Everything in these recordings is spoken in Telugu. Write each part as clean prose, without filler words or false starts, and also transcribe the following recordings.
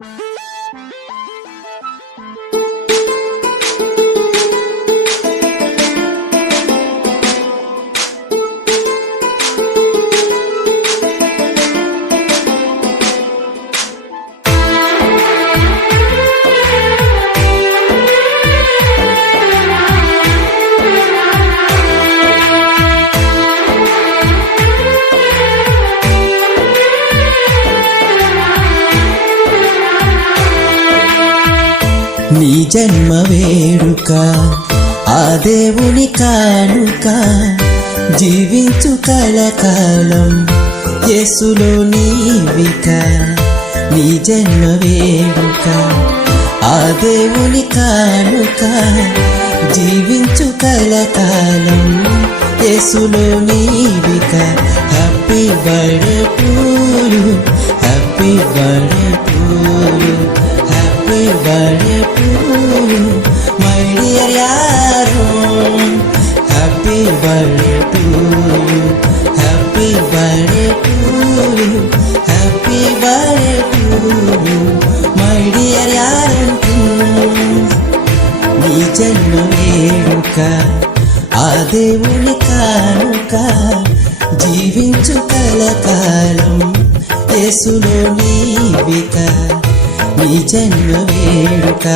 నీ జన్మ వేడుక ఆ దేవుని కానుక, జీవించు కలకాలం యేసులో నీవిక. నీ జన్మ వేడుక ఆ దేవుని కానుక, జీవించు కలకాలం యేసులో నీవిక. Happy birthday to you, happy birthday to you, happy birthday to you my dear Yaron. Happy birthday to you, happy birthday to you, happy birthday to you my dear Yaron. నీ జన్మ వేడుక ఆ దేవుని కానుక, జీవించు కలకాలం యేసులో నీవిక. నీ జన్మ వేడుక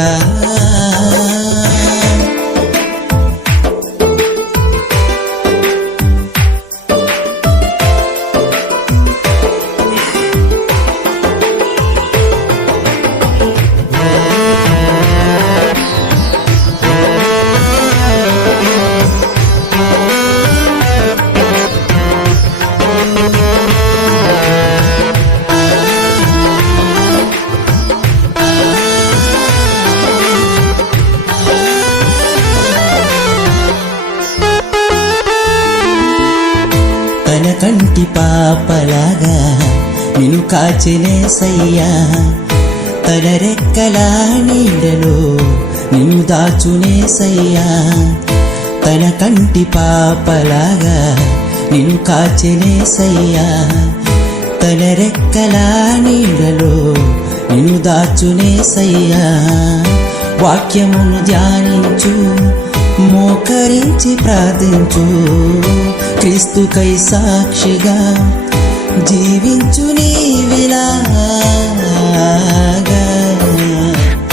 తన కంటి పాపలాగా నిన్ను కాచెనేసయ్యా, తన రెక్కల నీడలో నిన్ను దాచునేసయ్యా. తన కంటి పాపలాగా నిన్ను కాచెనేసయ్యా, తన రెక్కల నీడలో నిన్ను దాచునేసయ్యా. వాక్యమును ధ్యానించు, మోకరించి ప్రార్థించు, క్రీస్తుకై సాక్షిగా జీవించు నీవిలా.